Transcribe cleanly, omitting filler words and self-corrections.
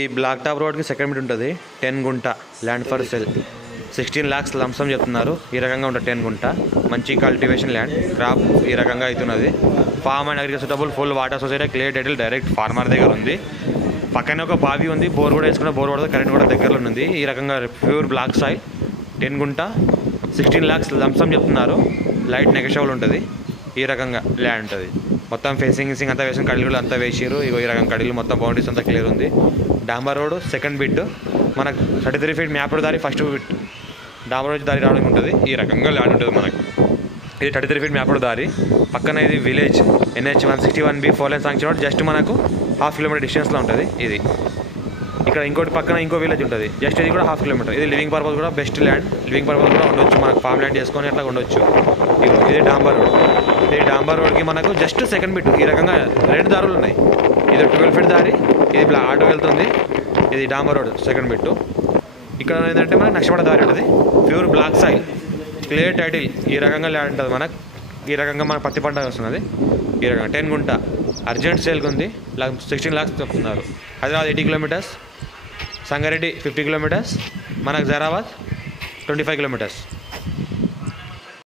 ఈ black top రోడ్కి second bit ఉంటుంది 10 గుంట ల్యాండ్ ఫర్ సెల్ 16 lakhs లంసం చెప్తున్నారు. ఈ రకంగా ఉంటుంది 10 గుంట మంచి కల్టివేషన్ ల్యాండ్ క్రాప్ ఈ రకంగా అవుతున్నది. Farm and agriculture suitable full water society clear title direct farmer దగ్గర ఉంది. పక్కనే ఒక బావి ఉంది, బోర్ కూడా వేసుకున్న బోర్ కూడా కరెంట్ కూడా దగ్గరలో ఉంది. ఈ రకంగా ప్యూర్ బ్లాక్ సాయిల్ 10 గుంట 16 lakhs లంసం చెప్తున్నారు. లైట్ నెగషబుల్ ఉంటుంది. ఈ రకంగా ల్యాండ్ ఉంటుంది. మొత్తం ఫెన్సింగ్ అంతా వేసిన కడిలు అంతా వేసారు. ఈ రకంగా కడిలు మొత్తం బౌండరీస్ అంతా క్లియర్ ఉంది. డాంబర్ రోడ్ సెకండ్ బిట్ మనకు 33 feet మ్యాప్ దారి ఫస్ట్ బిట్ డాంబర్ రోడ్ దారి రావడానికి ఉంటుంది. ఈ రకంగా ల్యాండ్ ఉంటుంది మనకు. ఇది 33 feet మ్యాప్ దారి పక్కన ఇది village NH 161B 4 lane sanction road just మనకు 1/2 kilometer డిస్టెన్స్లో ఉంటుంది. ఇది ఇక్కడ ఇంకోటి పక్కన ఇంకో విలేజ్ ఉంటుంది. జస్ట్ ఇది కూడా 1/2 kilometer. ఇది లివింగ్ పర్పస్ కూడా బెస్ట్ ల్యాండ్. లివింగ్ పర్పస్ కూడా ఉండొచ్చు, మనకు ఫామ్ ల్యాండ్ చేసుకొని అట్లా ఉండొచ్చు. ఇది డాంబర్ రోడ్. ఇది డాంబర్ రోడ్కి మనకు జస్ట్ సెకండ్ బిట్. ఈ రకంగా 2 దారులు ఉన్నాయి. ఇది 12 feet దారి, ఇది ఆటో వెళ్తుంది. ఇది డాంబర్ రోడ్ సెకండ్ బిట్. ఇక్కడ ఏంటంటే మనకు నష్టపడ దారి ఉంటుంది. Pure black soil clear title ఈ రకంగా ల్యాండ్ ఉంటుంది మనకు. ఈ రకంగా మనకు పత్తి పంట వస్తున్నది. ఈ రకంగా 10 గుంట అర్జెంట్ సేల్కి ఉంది. 16 lakhs చెప్తున్నారు. హైదరాబాద్ 80 kilometers, సంగారెడ్డి 50 kilometers, మనకు జైరాబాద్ 25 kilometers.